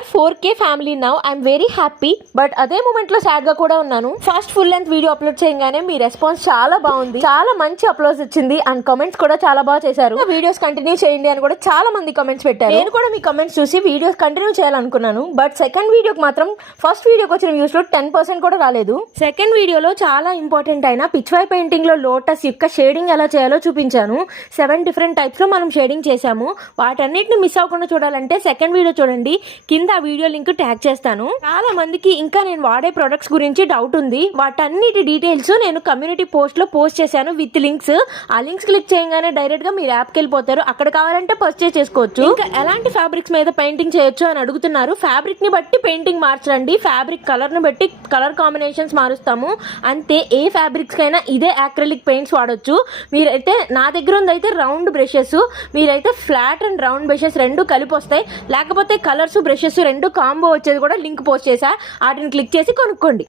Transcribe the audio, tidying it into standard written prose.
Are 4K family now. I'm very happy. But అదే moment లో sad గా కూడా ఉన్నాను. First full length video upload చేయగానే మీ రెస్పాన్స్ చాలా బాగుంది, చాలా మంచి అప్లోడ్స్ వచ్చింది అండ్ కమెంట్స్ కూడా చాలా బాగా చేశారు. వీడియోస్ కంటిన్యూ చేయండి అని కూడా చాలా మంది కమెంట్స్ పెట్టారు. నేను కూడా మీ కమెంట్స్ చూసి వీడియోస్ కంటిన్యూ చేయాలనుకున్నాను. బట్ సెకండ్ వీడియోకి మాత్రం ఫస్ట్ వీడియోకి వచ్చిన వ్యూస్ లో 10% కూడా రాలేదు. సెకండ్ వీడియోలో చాలా ఇంపార్టెంట్ అయిన పిచ్వై పెయింటింగ్ లో లోటస్ యొక్క షేడింగ్ ఎలా చేయాలో చూపించాను. 7 డిఫరెంట్ టైప్స్ లో మనం షేడింగ్ చేసాము. వాటన్నిటిని మిస్ అవ్వకుండా చూడాలంటే సెకండ్ వీడియో చూడండి. కింద ఆ వీడియో లింక్ ట్యాగ్ చేస్తాను. చాలా మందికి ఇంకా నేను వాడే ప్రొడక్ట్స్ గురించి డౌట్ ఉంది. వాటన్నిటి డీటెయిల్స్ నేను కమ్యూనిటీ పోస్ట్ లో పోస్ట్ చేశాను విత్ లింక్స్. ఆ లింక్స్ క్లిక్ చేయగానే డైరెక్ట్ గా మీరు యాప్ కి వెళ్ళిపోతారు. అక్కడ కావాలంటే పర్చేస్ చేసుకోవచ్చు. ఇంకా ఎలాంటి ఫ్యాబ్రిక్స్ మీద పెయింటింగ్ చేయొచ్చు అని అడుగుతున్నారు. ఫ్యాబ్రిక్ ని బట్టి పెయింటింగ్ మార్చండి. ఫ్యాబ్రిక్ కలర్ ని బట్టి కలర్ కాంబినేషన్స్ మారుస్తాము అంతే. ఏ ఫ్యాబ్రిక్స్ కైనా ఇదే యాక్రిలిక్ పెయింట్స్ వాడొచ్చు. మీరైతే నా దగ్గర ఉంది అయితే రౌండ్ బ్రషెస్, మీరైతే ఫ్లాట్ అండ్ రౌండ్ బ్రషెస్ రెండు కలిపి వస్తాయి. లేకపోతే కలర్స్ బ్రషెస్ రెండు కాంబో వచ్చేది కూడా లింక్ పోస్ట్ చేశా. వాటిని క్లిక్ చేసి కొనుక్కోండి.